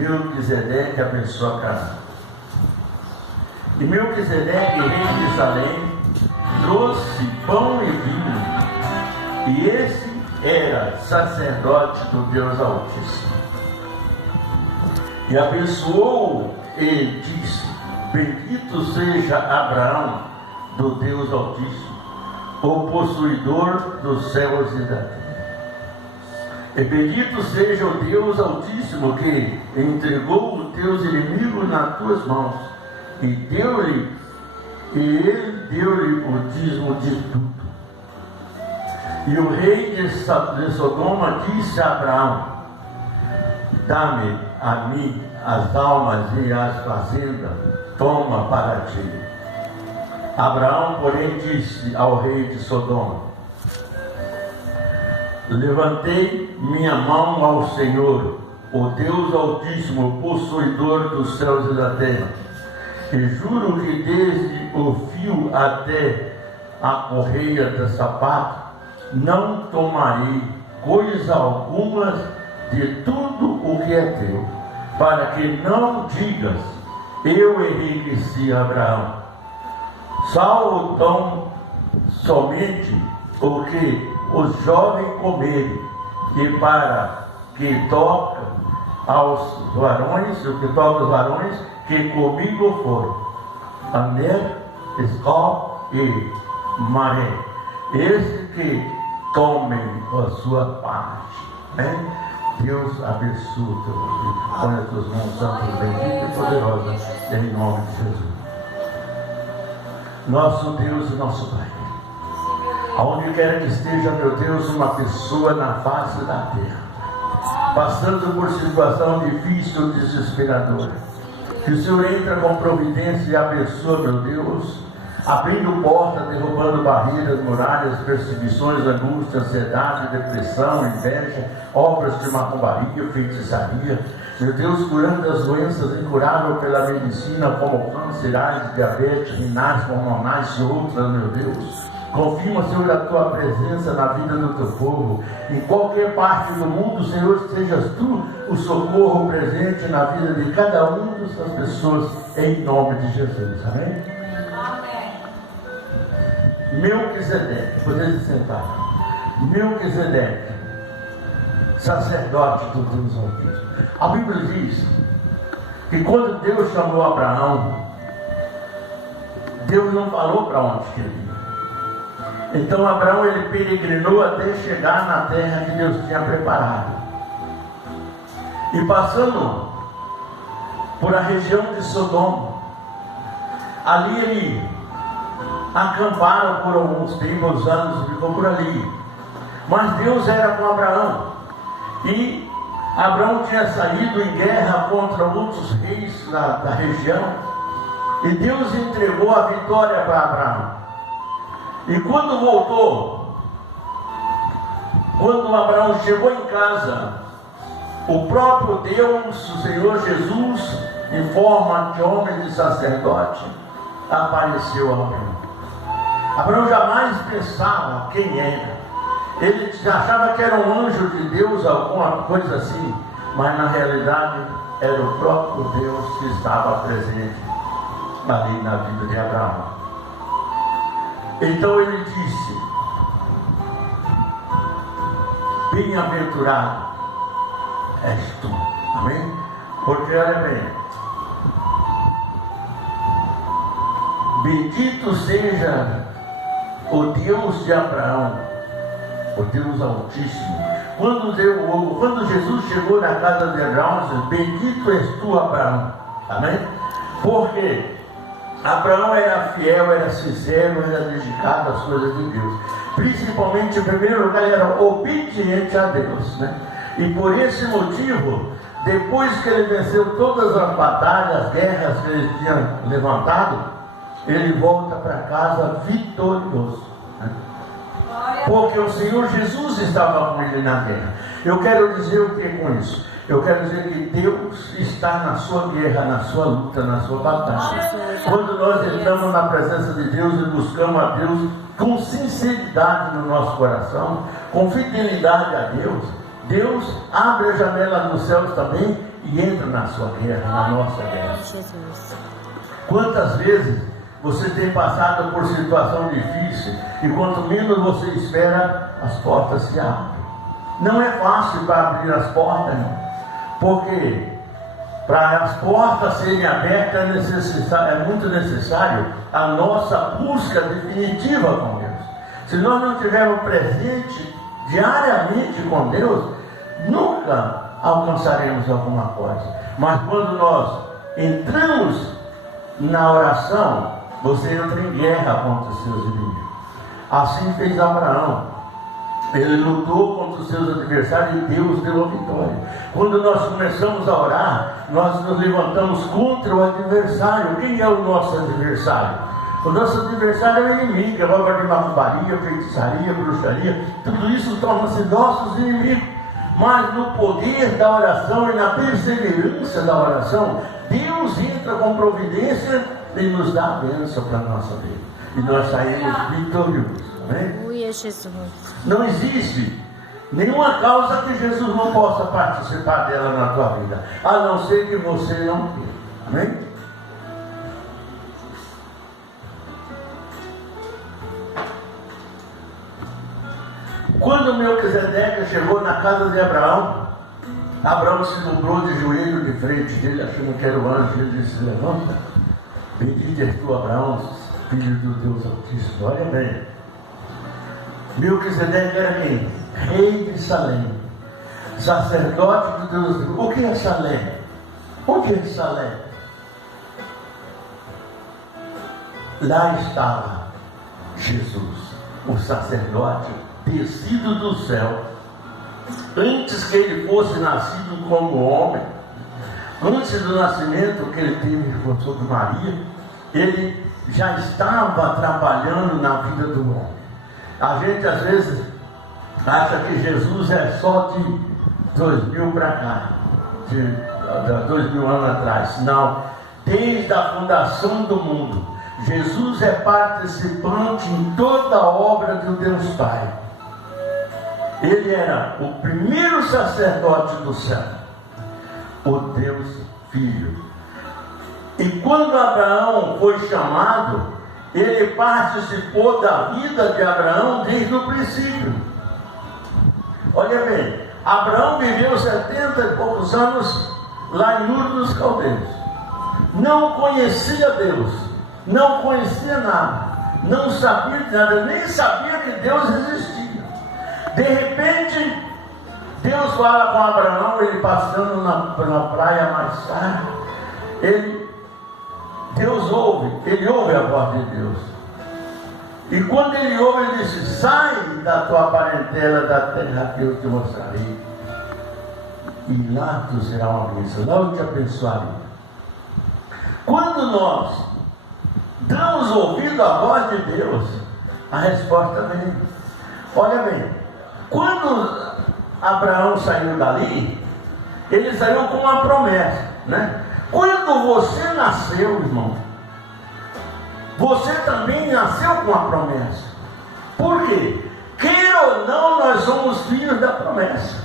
Melquisedeque abençoa Canaã. E Melquisedeque, rei de Salém, trouxe pão e vinho. E esse era sacerdote do Deus Altíssimo. E abençoou e disse: bendito seja Abraão do Deus Altíssimo, o possuidor dos céus e da terra. E bendito seja o Deus Altíssimo que entregou os teus inimigos nas tuas mãos, e ele deu-lhe o dízimo de tudo. E o rei de Sodoma disse a Abraão: dá-me a mim as almas e as fazendas, toma para ti. Abraão, porém, disse ao rei de Sodoma: levantei minha mão ao Senhor, o Deus Altíssimo, possuidor dos céus e da terra, e juro que desde o fio até a correia do sapato não tomarei coisa alguma de tudo o que é teu, para que não digas: eu enriqueci Abraão. Salvo tão somente o que os jovens comerem, e para que toque aos varões, o que toca aos varões que comigo foram, Aner, Escol e Maré, esse que tomem a sua parte, né? Deus abençoe o teu filho. Põe as tuas mãos santas, benditas e poderosas, em nome de Jesus. Nosso Deus e nosso Pai, aonde quer que esteja, meu Deus, uma pessoa na face da terra, passando por situação difícil ou desesperadora, que o Senhor entra com providência e abençoa, meu Deus, abrindo portas, derrubando barreiras, muralhas, perseguições, angústia, ansiedade, depressão, inveja, obras de macumbaria, feitiçaria. Meu Deus, curando as doenças incuráveis pela medicina, como câncer, AIDS, diabetes, renais, hormonais e outras, meu Deus. Confirma, Senhor, a tua presença na vida do teu povo. Em qualquer parte do mundo, Senhor, sejas tu o socorro presente na vida de cada uma dessas pessoas, em nome de Jesus. Amém? Melquisedeque, poderia se sentar. Melquisedeque, sacerdote do Deus Altíssimo. A Bíblia diz que quando Deus chamou Abraão, Deus não falou para onde que ele ia. Então Abraão, ele peregrinou até chegar na terra que Deus tinha preparado. E passando por a região de Sodoma, ali ele acamparam por alguns tempos, anos, ficou por ali. Mas Deus era com Abraão, e Abraão tinha saído em guerra contra outros reis da região, e Deus entregou a vitória para Abraão. E quando voltou, quando Abraão chegou em casa, o próprio Deus, o Senhor Jesus, em forma de homem de sacerdote, apareceu a Abraão. Abraão jamais pensava quem era. Ele achava que era um anjo de Deus, alguma coisa assim, mas na realidade era o próprio Deus que estava presente ali na vida de Abraão. Então ele disse: bem-aventurado és tu. Amém? Porque olha bem, bendito seja o Deus de Abraão, o Deus Altíssimo. Quando Jesus chegou na casa de Abraão, disse: bendito és tu, Abraão. Amém? Porque Abraão era fiel, era sincero, era dedicado às coisas de Deus. Principalmente, em primeiro lugar, ele era obediente a Deus, né? E por esse motivo, depois que ele venceu todas as batalhas, as guerras que ele tinha levantado, ele volta para casa vitorioso, né? Porque o Senhor Jesus estava com ele na guerra. Eu quero dizer o que com isso? Eu quero dizer que Deus está na sua guerra, na sua luta, na sua batalha. Quando nós entramos na presença de Deus e buscamos a Deus com sinceridade no nosso coração, com fidelidade a Deus, Deus abre a janela dos céus também e entra na sua guerra, na nossa guerra. Jesus. Quantas vezes você tem passado por situação difícil e quanto menos você espera, as portas se abrem. Não é fácil para abrir as portas, não. Porque para as portas serem abertas é muito necessário a nossa busca definitiva com Deus. Se nós não tivermos presente diariamente com Deus, nunca alcançaremos alguma coisa. Mas quando nós entramos na oração, você entra em guerra contra os seus inimigos. Assim fez Abraão. Ele lutou contra os seus adversários e Deus deu a vitória. Quando nós começamos a orar, nós nos levantamos contra o adversário. Quem é o nosso adversário? O nosso adversário é o inimigo, é obra de macumbaria, feitiçaria, bruxaria. Tudo isso torna-se nossos inimigos. Mas no poder da oração e na perseverança da oração, Deus entra com providência e nos dá a bênção para a nossa vida. E nós saímos vitoriosos. Aleluia, Jesus. Não existe nenhuma causa que Jesus não possa participar dela na tua vida, a não ser que você não queira. Amém? Quando Melquisedeque chegou na casa de Abraão, Abraão se dobrou de joelho de frente dele, achando que era o anjo. Ele disse: levanta, bendito és tu, Abraão, filho do Deus Altíssimo. Olha bem, Melquisedeque era quem? Rei de Salém, sacerdote de Deus. O que é Salém? O que é Salém? Lá estava Jesus, o sacerdote descido do céu, antes que ele fosse nascido como homem, antes do nascimento que ele teve sobre Maria, ele já estava trabalhando na vida do homem. A gente às vezes acha que Jesus é só de 2000 para cá, de 2000 anos atrás. Não, desde a fundação do mundo, Jesus é participante em toda a obra de Deus Pai. Ele era o primeiro sacerdote do céu, o Deus Filho. E quando Abraão foi chamado, ele participou da vida de Abraão desde o princípio. Olha bem, Abraão viveu 70 e poucos anos lá em Ur dos Caldeus. Não conhecia Deus, não conhecia nada, não sabia de nada, nem sabia que Deus existia. De repente, Deus fala com Abraão, ele passando na praia mais tarde, Deus ouve, ele ouve a voz de Deus. E quando ele ouve, ele disse: sai da tua parentela, da terra que eu te mostrarei, e lá tu será uma bênção, lá eu te abençoarei. Quando nós damos ouvido à voz de Deus, a resposta vem. Olha bem, quando Abraão saiu dali, ele saiu com uma promessa, né? Quando você nasceu, irmão, você também nasceu com a promessa. Por quê? Queira ou não, nós somos filhos da promessa.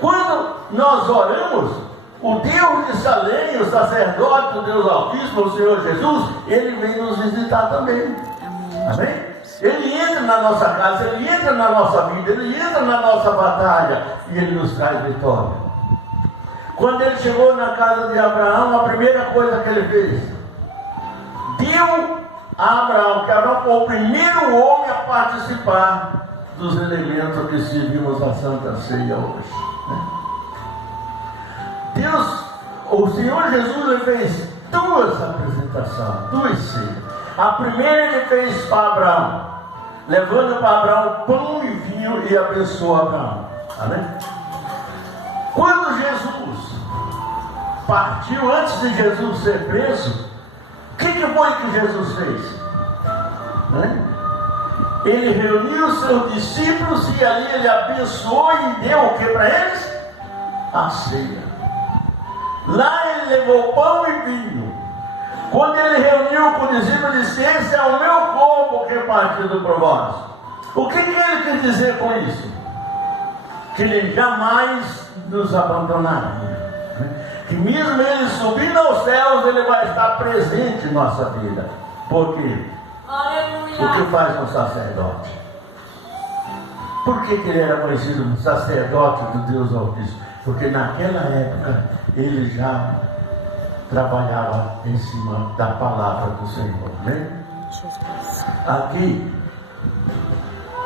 Quando nós oramos, o Deus de Salém, o sacerdote do Deus Altíssimo, o Senhor Jesus, ele vem nos visitar também. Amém? Ele entra na nossa casa, ele entra na nossa vida, ele entra na nossa batalha e ele nos traz vitória. Quando ele chegou na casa de Abraão, a primeira coisa que ele fez, deu a Abraão, que Abraão foi o primeiro homem a participar dos elementos que servimos a Santa Ceia hoje. Deus, o Senhor Jesus, ele fez duas apresentações, duas ceias. A primeira ele fez para Abraão, levando para Abraão pão e vinho e abençoou Abraão. Amém? Quando Jesus partiu, antes de Jesus ser preso, o que foi que Jesus fez? Ele reuniu os seus discípulos e ali ele abençoou e deu o que para eles? A ceia. Lá ele levou pão e vinho. Quando ele reuniu com o discípulo, ele disse: esse é o meu corpo que é partido por vós. O que ele quer dizer com isso? Que ele jamais nos abandonaria. Que mesmo ele subindo aos céus, ele vai estar presente em nossa vida. Por quê? O que faz um sacerdote? Por que ele era conhecido como sacerdote do Deus Altíssimo? Porque naquela época ele já trabalhava em cima da palavra do Senhor, né? Aqui,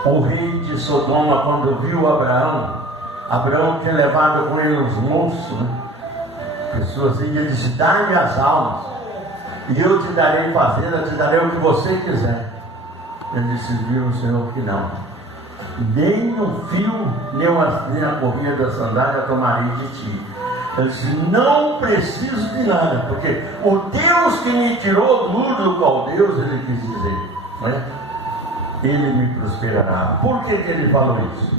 o rei de Sodoma, quando viu Abraão tinha levado com ele os moços, né? Pessoas, e ele disse: dá-me as almas, e eu te darei fazenda, te darei o que você quiser. Ele disse: viu o Senhor que não, nem um fio, nem a correia da sandália tomarei de ti. Ele disse: não preciso de nada, porque o Deus que me tirou do Ur dos Caldeus, ele quis dizer, não é? Ele me prosperará. Por que ele falou isso?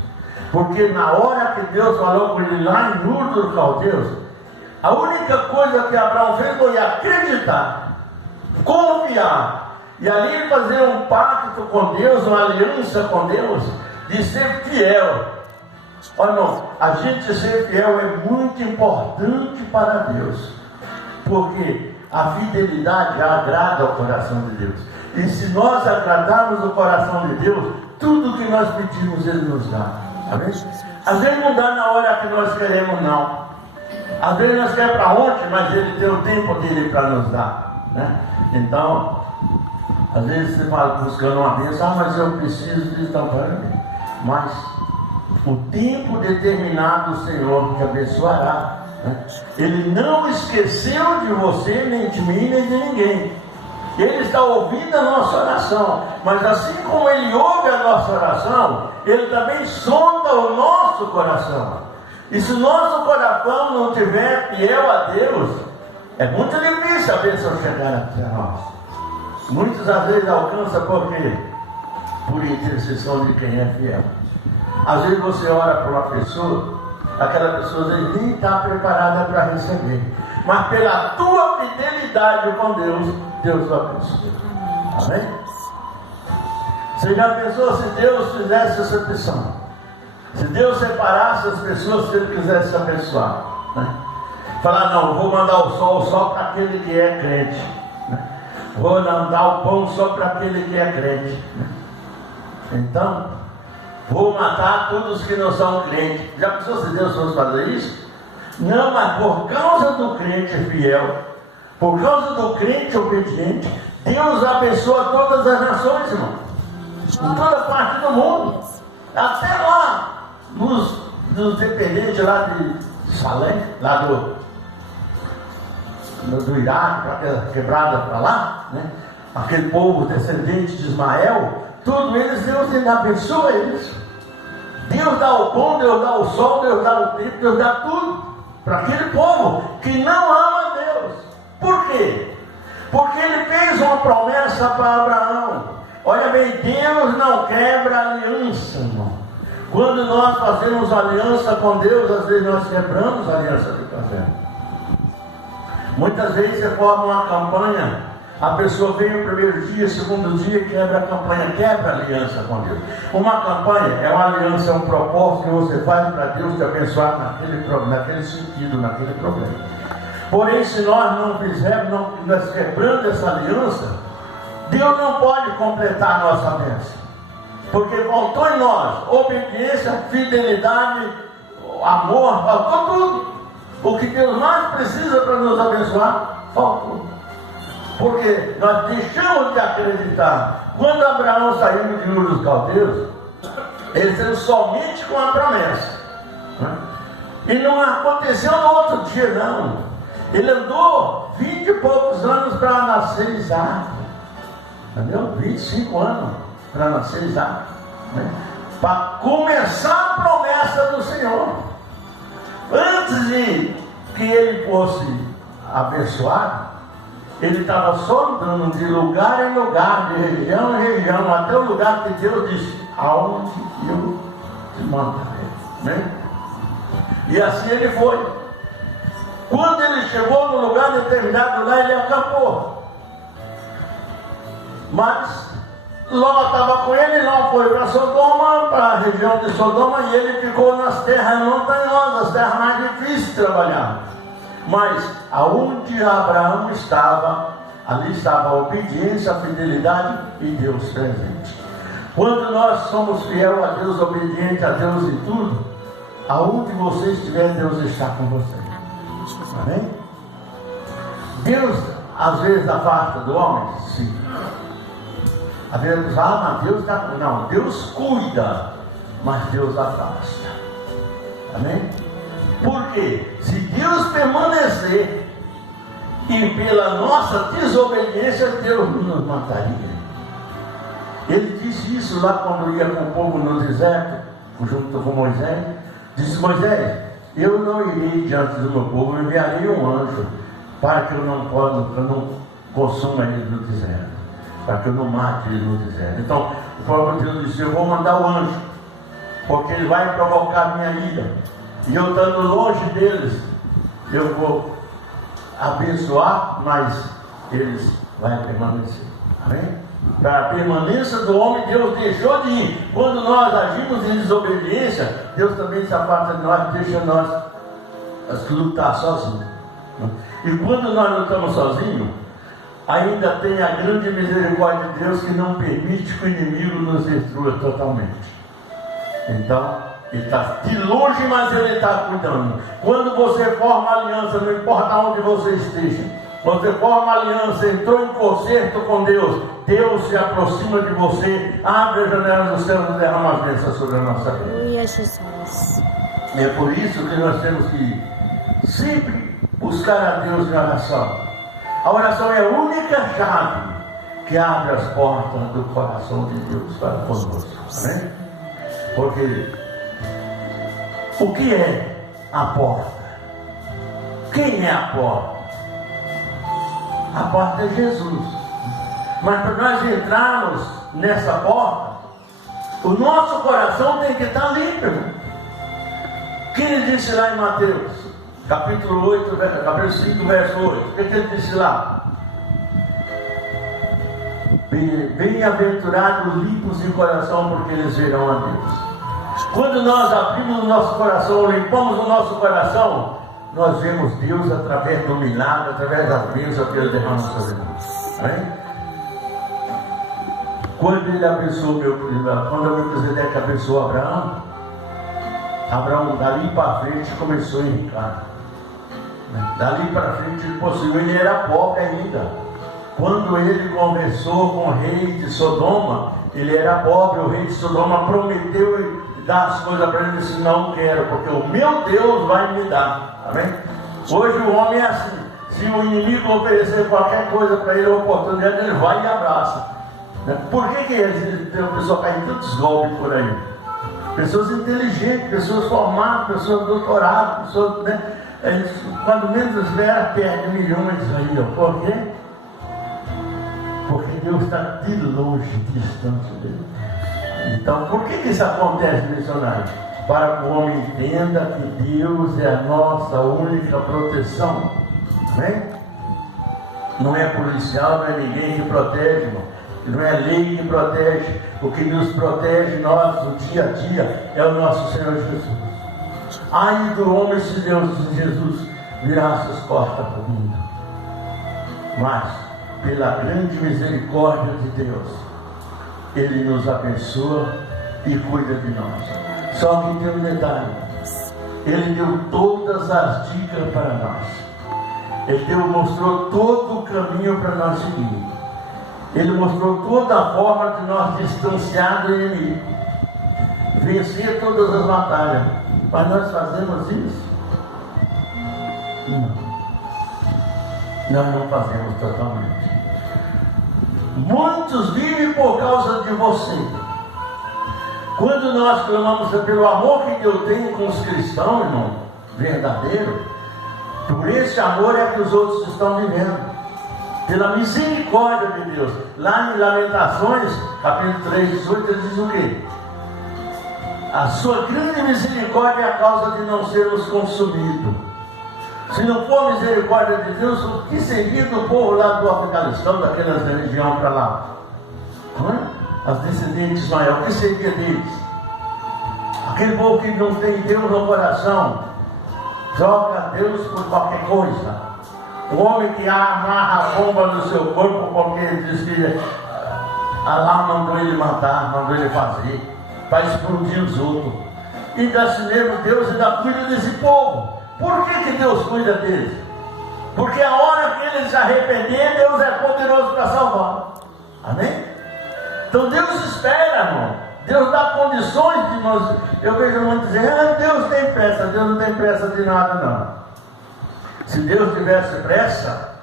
Porque na hora que Deus falou com ele lá em Ur dos Caldeus, a única coisa que Abraão fez foi acreditar, confiar, e ali fazer um pacto com Deus, uma aliança com Deus, de ser fiel. Olha, não, a gente ser fiel é muito importante para Deus, porque a fidelidade agrada ao coração de Deus. E se nós agradarmos o coração de Deus, tudo que nós pedimos Ele nos dá. Amém? Às vezes não dá na hora que nós queremos, não. Às vezes nós queremos para ontem, mas Ele tem o tempo dele para nos dar, né? Então, às vezes você fala buscando uma bênção: mas eu preciso de tal coisa. Mas o tempo determinado o Senhor te abençoará, né? Ele não esqueceu de você, nem de mim, nem de ninguém. Ele está ouvindo a nossa oração, mas assim como Ele ouve a nossa oração, Ele também sonda o nosso coração. E se o nosso coração não estiver fiel a Deus, é muito difícil a bênção chegar até nós. Muitas às vezes alcança por quê? Por intercessão de quem é fiel. Às vezes você ora para uma pessoa, aquela pessoa nem está preparada para receber, mas pela tua fidelidade com Deus, Deus vai abençoar. Amém? Você já pensou se Deus fizesse essa opção? Se Deus separasse as pessoas que Ele quisesse abençoar, né? Falar: não, vou mandar o sol só para aquele que é crente, né? Vou dar o pão só para aquele que é crente, né? Então, vou matar todos que não são crentes. Já pensou se Deus fosse fazer isso? Não, mas por causa do crente fiel, por causa do crente obediente, Deus abençoa todas as nações, irmão, em toda parte do mundo, até lá nos dependentes lá de Salém, lá do Iraque, para aquela quebrada para lá, né? Aquele povo descendente de Ismael, todos eles, Deus ainda abençoa eles. Deus dá o pão, Deus dá o sol, Deus dá o tempo, Deus dá tudo para aquele povo que não ama Deus. Por quê? Porque Ele fez uma promessa para Abraão. Olha bem, Deus não quebra aliança, irmão. Quando nós fazemos aliança com Deus, às vezes nós quebramos a aliança que fazemos. Muitas vezes você forma uma campanha, a pessoa vem o primeiro dia, segundo dia, quebra a campanha, quebra a aliança com Deus. Uma campanha é uma aliança, é um propósito que você faz para Deus te abençoar naquele sentido, naquele problema. Porém, se nós não fizermos, nós quebrando essa aliança, Deus não pode completar a nossa bênção. Porque faltou em nós obediência, fidelidade, amor, faltou tudo. O que Deus mais precisa para nos abençoar, faltou. Porque nós deixamos de acreditar. Quando Abraão saiu de Ur dos Caldeus, ele saiu somente com a promessa, né? E não aconteceu no outro dia, não. Ele andou 20 e poucos anos para nascer Isaac. Entendeu? 25 anos para nascer Isaac, né? Para começar a promessa do Senhor. Antes de que ele fosse abençoado, ele estava só andando de lugar em lugar, de região em região, até o lugar que Deus disse: aonde eu te mandarei, né? E assim ele foi. Quando ele chegou no lugar determinado lá, ele acampou. Mas Ló estava com ele, Ló foi para Sodoma, para a região de Sodoma, e ele ficou nas terras montanhosas, as terras mais difíceis de trabalhar. Mas aonde Abraão estava, ali estava a obediência, a fidelidade e Deus presente. Quando nós somos fiel a Deus, obediente a Deus em tudo, aonde você estiver, Deus está com você. Amém? Deus às vezes afasta do homem? Sim. Às vezes mas Deus está... Não, Deus cuida, mas Deus afasta. Amém? Porque se Deus permanecer e pela nossa desobediência, Deus nos mataria. Ele disse isso lá quando ia com o povo no deserto, junto com Moisés. Disse: Moisés, eu não irei diante do meu povo, eu enviarei um anjo para que eu não consuma eles no deserto, para que eu não mate eles no deserto. Então o próprio Deus disse: eu vou mandar o anjo, porque ele vai provocar minha ira, e eu estando longe deles, eu vou abençoar, mas eles vão permanecer. Amém? Para a permanência do homem, Deus deixou de ir. Quando nós agimos em desobediência, Deus também se aparta de nós, deixa nós lutar sozinhos. E quando nós não estamos sozinhos, ainda tem a grande misericórdia de Deus, que não permite que o inimigo nos destrua totalmente. Então, ele está de longe, mas ele está cuidando. Quando você forma aliança, não importa onde você esteja, você forma aliança, entrou em concerto com Deus, Deus se aproxima de você, abre as janelas do céu e derrama as bênçãos sobre a nossa vida. Aleluia, Jesus. É por isso que nós temos que sempre buscar a Deus em oração. A oração é a única chave que abre as portas do coração de Deus para conosco. Amém? Porque o que é a porta? Quem é a porta? A porta é Jesus. Mas para nós entrarmos nessa porta, o nosso coração tem que estar livre. O que ele disse lá em Mateus, capítulo 5, verso 8? O que ele disse lá? Bem-aventurados limpos de coração, porque eles verão a Deus. Quando nós abrimos o nosso coração, limpamos o nosso coração, nós vemos Deus através do milagre, através das bênçãos que Ele derrama sobre nós. Amém? Quando Ele abençoou quando o Melquisedeque abençoou Abraão, Abraão dali para frente começou a enricar. Dali para frente ele possuiu, ele era pobre ainda. Quando ele conversou com o rei de Sodoma, ele era pobre. O rei de Sodoma prometeu dar as coisas para ele, e disse: não quero, porque o meu Deus vai me dar. Amém? Hoje o homem é assim: se o inimigo oferecer qualquer coisa para ele, a oportunidade, ele vai e abraça. Por que tem uma pessoa cai em tantos golpes por aí? Pessoas inteligentes, pessoas formadas, pessoas doutoradas, pessoas, né? Quando menos espera, perde milhões aí. Por quê? Porque Deus está de longe, distante dele. Então, por que isso acontece, missionário? Para que o homem entenda que Deus é a nossa única proteção. Amém? Não é policial, não é ninguém que protege, irmão. Não é lei que protege. O que nos protege nós no dia a dia é o nosso Senhor Jesus. Ai do homem se Deus, Jesus, virasse as portas para o mundo. Mas, pela grande misericórdia de Deus, Ele nos abençoa e cuida de nós. Só que tem um detalhe: Ele deu todas as dicas para nós. Ele mostrou todo o caminho para nós seguir. Ele mostrou toda a forma de nós distanciar do inimigo, vencer todas as batalhas. Mas nós fazemos isso? Não. Nós não fazemos totalmente. Muitos vivem por causa de você. Quando nós clamamos pelo amor que Deus tem com os cristãos, irmão, verdadeiro, por esse amor é que os outros estão vivendo. Pela misericórdia de Deus. Lá em Lamentações, capítulo 3, 18, ele diz o quê? A sua grande misericórdia é a causa de não sermos consumidos. Se não for misericórdia de Deus, o que seria do povo lá do Afeganistão, daquelas religiões para lá? Não é? As descendentes de Ismael, o que seria deles? Aquele povo que não tem Deus no coração, Troca Deus por qualquer coisa. O homem que amarra a bomba no seu corpo porque diz que Allah mandou ele matar, mandou ele fazer, para explodir os outros. E desse mesmo Deus ainda cuida desse povo. Por que Deus cuida deles? Porque a hora que eles se arrependerem, Deus é poderoso para salvar. Amém? Então Deus espera, irmão. Deus dá condições de nós. Eu vejo muitos dizendo, Deus tem pressa. Deus não tem pressa de nada, não. Se Deus tivesse pressa,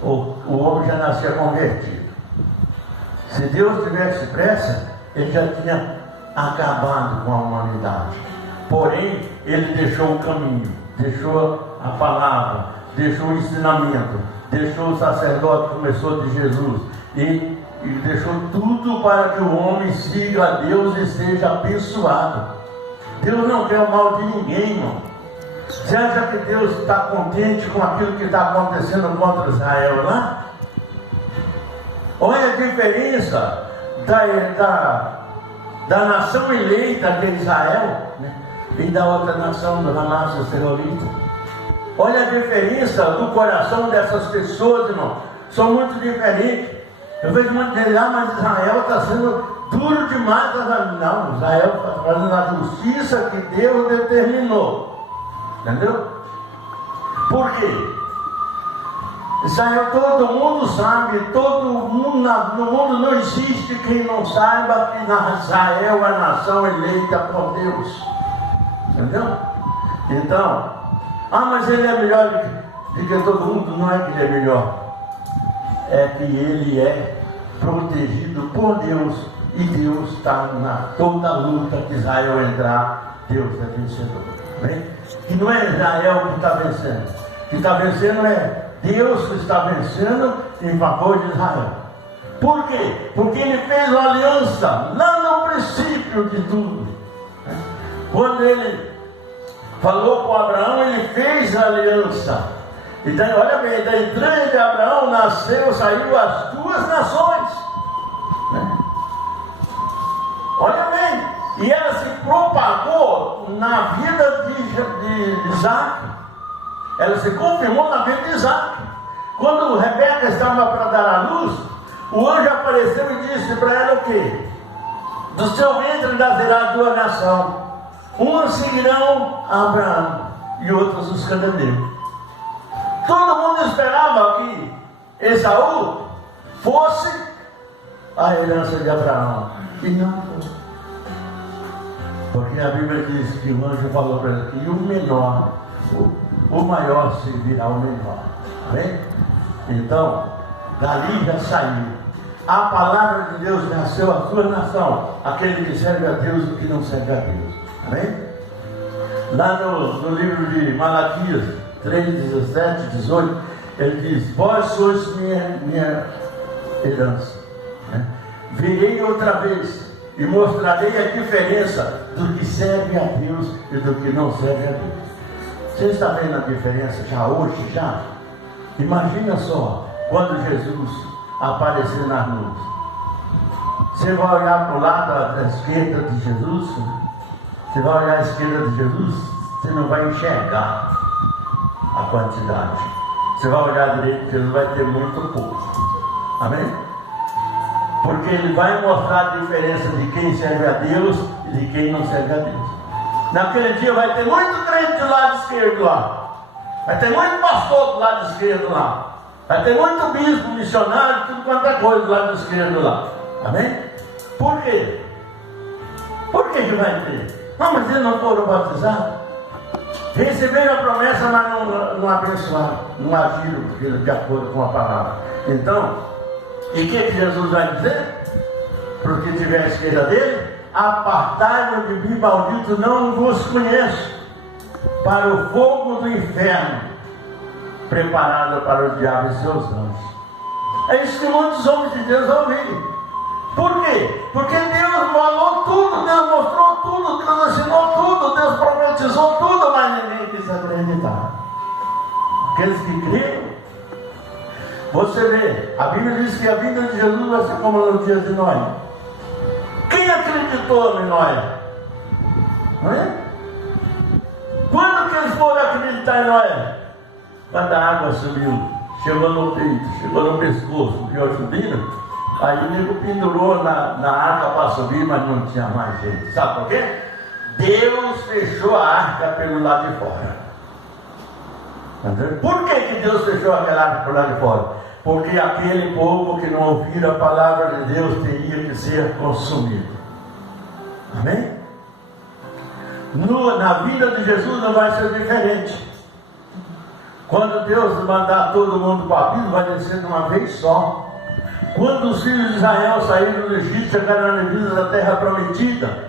o homem já nascia convertido. Se Deus tivesse pressa, ele já tinha acabado com a humanidade. Porém, ele deixou o caminho, deixou a palavra, deixou o ensinamento, deixou o sacerdote, começou de Jesus, e deixou tudo para que o homem siga a Deus e seja abençoado. Deus não quer o mal de ninguém, irmão. Você acha que Deus está contente com aquilo que está acontecendo contra Israel lá? Olha a diferença da nação eleita de Israel, né, e da outra nação, do Hamas, os terroristas. Olha a diferença do coração dessas pessoas, irmão. São muito diferentes. Eu vejo muito dele lá, mas Israel está sendo duro demais. Não, Israel está fazendo a justiça que Deus determinou. Entendeu? Por quê? Israel, todo mundo sabe, todo mundo no mundo não existe quem não saiba que Israel é a nação eleita por Deus. Entendeu? Então, mas ele é melhor do que todo mundo. Não é que ele é melhor, é que ele é protegido por Deus, e Deus está na toda a luta que Israel entrar, Deus é vencedor. Bem? Que não é Israel que está vencendo, que está vencendo é Deus, que está vencendo em favor de Israel. Por quê? Porque ele fez uma aliança lá no princípio de tudo. Quando ele falou com Abraão, ele fez a aliança. E daí, olha bem, da entranha de Abraão saiu as duas nações. Olha bem. E ela se propagou na vida de Isaac. Ela se confirmou na vida de Isaac. Quando Rebeca estava para dar à luz, o anjo apareceu e disse para ela o quê? Do seu ventre nascerá duas nações. Umas seguirão Abraão e outras os cananeus. Todo mundo esperava que Esaú fosse a herança de Abraão. E não foi. Porque a Bíblia diz que o anjo falou para ele que o menor, o maior servirá ao menor. Amém? Então, dali já saiu. A palavra de Deus nasceu a sua nação. Aquele que serve a Deus e o que não serve a Deus. Amém? Lá no livro de Malaquias 3, 17, 18, ele diz: vós sois minha herança. Virei outra vez e mostrarei a diferença do que serve a Deus e do que não serve a Deus. Você está vendo a diferença já hoje? Já? Imagina só, quando Jesus aparecer nas nuvens. Você vai olhar para o lado da esquerda de Jesus, você vai olhar à esquerda de Jesus, você não vai enxergar a quantidade. Você vai olhar à direita, Jesus vai ter muito pouco. Amém? Porque ele vai mostrar a diferença de quem serve a Deus e de quem não serve a Deus. Naquele dia vai ter muito crente do lado esquerdo lá. Vai ter muito pastor do lado esquerdo lá. Vai ter muito bispo, missionário, tudo quanto é coisa do lado esquerdo lá. Amém? Por quê? Por que vai ter? Não, mas eles não foram batizados. Receberam a promessa, mas não abençoaram, não agiram de acordo com a palavra. Então, e o que Jesus vai dizer? Para o que estiver à esquerda dele: apartai-vos de mim, maldito, não vos conheço, para o fogo do inferno, preparado para o diabo e seus anjos. É isso que muitos homens de Deus ouviram. Por quê? Porque Deus falou tudo, Deus mostrou tudo, Deus ensinou tudo, Deus profetizou tudo, mas ninguém quis acreditar. Aqueles que creram. Você vê, a Bíblia diz que a vida de Jesus vai ser como nos dias de Noé. Quem acreditou em Noé? Não é? Quando que eles foram acreditar em Noé? Quando a água subiu, chegou no peito, chegou no pescoço, o rio subindo, aí o nego pendurou na arca para subir, mas não tinha mais jeito. Sabe por quê? Deus fechou a arca pelo lado de fora. Por que Deus fechou aquela arca pelo lado de fora? Porque aquele povo que não ouvira a palavra de Deus teria que ser consumido. Amém? Na vida de Jesus não vai ser diferente. Quando Deus mandar todo mundo para o abismo, vai descer de uma vez só. Quando os filhos de Israel saíram do Egito, chegaram na divisa da terra prometida,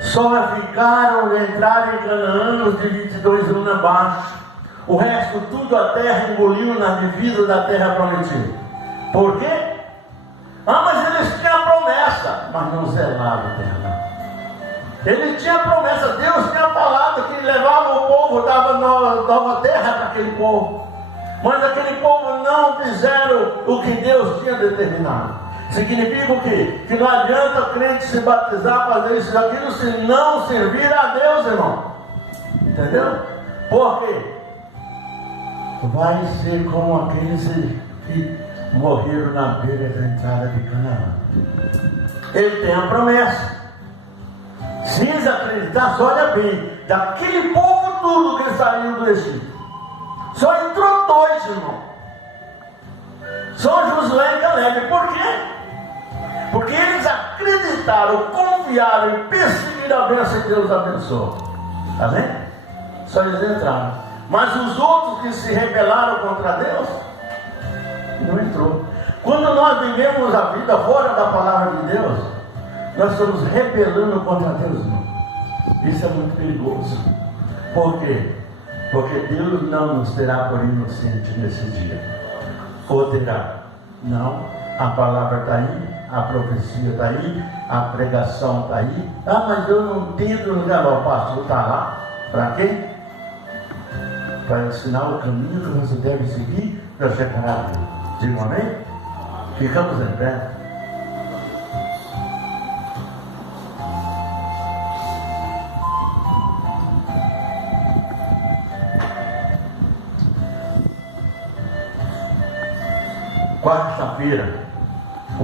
só ficaram e entraram em Canaã os de 22 anos abaixo. O resto, tudo a terra engoliu na divisa da terra prometida. Por quê? Mas eles tinham a promessa, mas não zelavam dela. Eles tinham a promessa, Deus tinha falado que levava o povo, dava nova terra para aquele povo. Mas aquele povo não fizeram o que Deus tinha determinado. Significa o quê? Que não adianta o crente se batizar, fazer isso e aquilo, se não servir a Deus, irmão. Entendeu? Por quê? Vai ser como aqueles que morreram na beira da entrada de Canaã. Ele tem a promessa. Se eles acreditassem, olha bem, daquele povo tudo que saiu do Egito, só entrou 2, irmão. Só Josué e Caleb. Por quê? Porque eles acreditaram, confiaram e perseguiram a bênção que Deus abençoou. Amém? Só eles entraram. Mas os outros que se rebelaram contra Deus, não entrou. Quando nós vivemos a vida fora da palavra de Deus, nós estamos rebelando contra Deus, irmão. Isso é muito perigoso. Por quê? Porque Deus não nos terá por inocente nesse dia. Ou terá? Não. A palavra está aí, a profecia está aí, a pregação está aí. Mas eu não entendo, o pastor está lá. Para quê? Para ensinar o caminho que você deve seguir para chegar a Deus. Diga amém? Ficamos em pé. Quarta-feira,